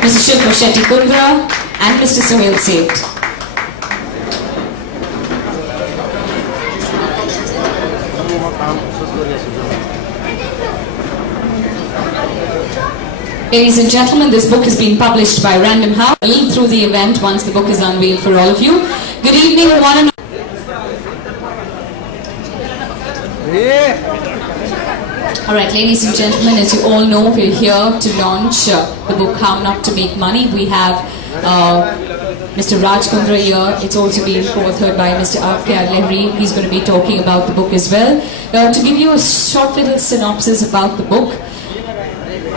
Mr. Shilpa Shetty-Kundra and Mr. Sohail Seth. Ladies and gentlemen, this book is being published by Random House. A little through the event once the book is unveiled for all of you. Good evening, one and all. Alright, ladies and gentlemen, as you all know, we're here to launch the book How Not to Make Money. We have Mr. Raj Kundra here. It's also being co-authored by Mr. R.K. Lehri. He's going to be talking about the book as well. To give you a short little synopsis about the book.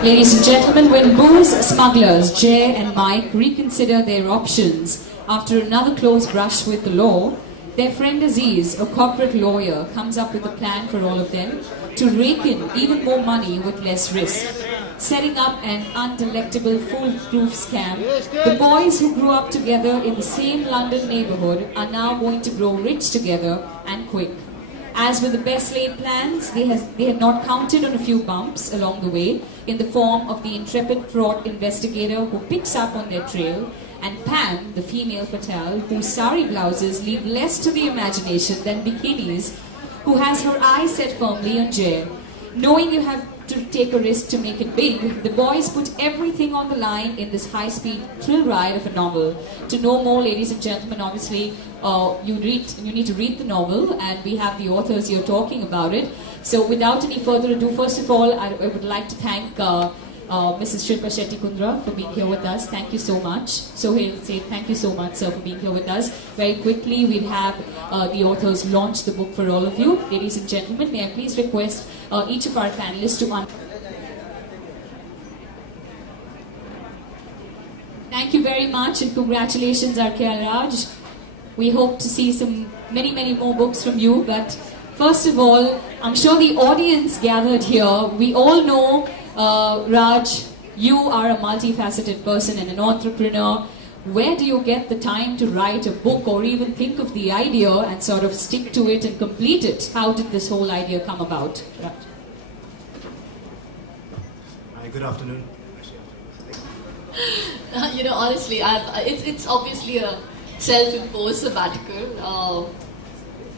Ladies and gentlemen, when booze smugglers Jay and Mike reconsider their options after another close brush with the law, their friend Aziz, a corporate lawyer, comes up with a plan for all of them to rake in even more money with less risk. Setting up an undelectable foolproof scam, the boys who grew up together in the same London neighborhood are now going to grow rich together and quick. As with the best laid plans, they had not counted on a few bumps along the way in the form of the intrepid fraud investigator who picks up on their trail, and Pam, the female fatale, whose sari blouses leave less to the imagination than bikinis, who has her eyes set firmly on Jay. Knowing you have to take a risk to make it big, the boys put everything on the line in this high-speed thrill ride of a novel. To know more, ladies and gentlemen, obviously you need to read the novel, and we have the authors here talking about it. So without any further ado, first of all, I would like to thank Mrs. Shilpa Shetty-Kundra for being here with us. Thank you so much. Sohail Seth, thank you so much, sir, for being here with us. Very quickly, we'll have the authors launch the book for all of you. Ladies and gentlemen, may I please request each of our panelists to Thank you very much, and congratulations, R.K. Raj. We hope to see many more books from you. But first of all, I'm sure the audience gathered here, we all know Raj, you are a multifaceted person and an entrepreneur. Where do you get the time to write a book or even think of the idea and sort of stick to it and complete it? How did this whole idea come about? Raj? Hi, good afternoon. You know, honestly, it's obviously a self-imposed sabbatical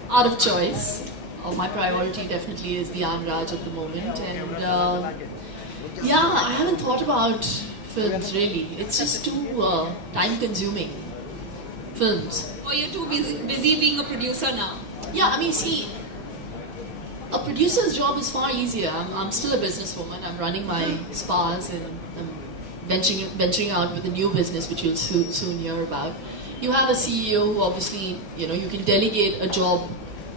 out of choice. My priority definitely is beyond Raj at the moment, and yeah, I haven't thought about films really. It's just too time-consuming. Films. Or you're too busy being a producer now? Yeah, I mean, see, a producer's job is far easier. I'm still a businesswoman. I'm running my spas and I'm venturing out with a new business, which you'll soon hear about. You have a CEO who obviously, you know, you can delegate a job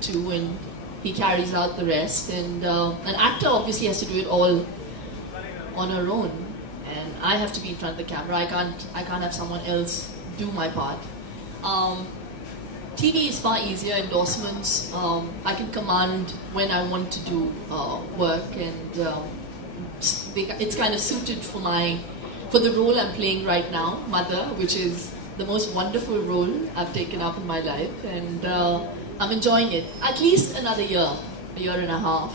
to, and he carries out the rest. And an actor obviously has to do it all on her own, and I have to be in front of the camera. I can't have someone else do my part. TV is far easier. Endorsements, I can command when I want to do work, and it's kind of suited for the role I'm playing right now, mother, which is the most wonderful role I've taken up in my life, and I'm enjoying it. At least another year, a year and a half,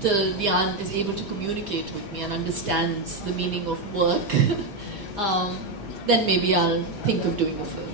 till Dian is able to communicate with me and understands the meaning of work. Then maybe I'll think of doing a film.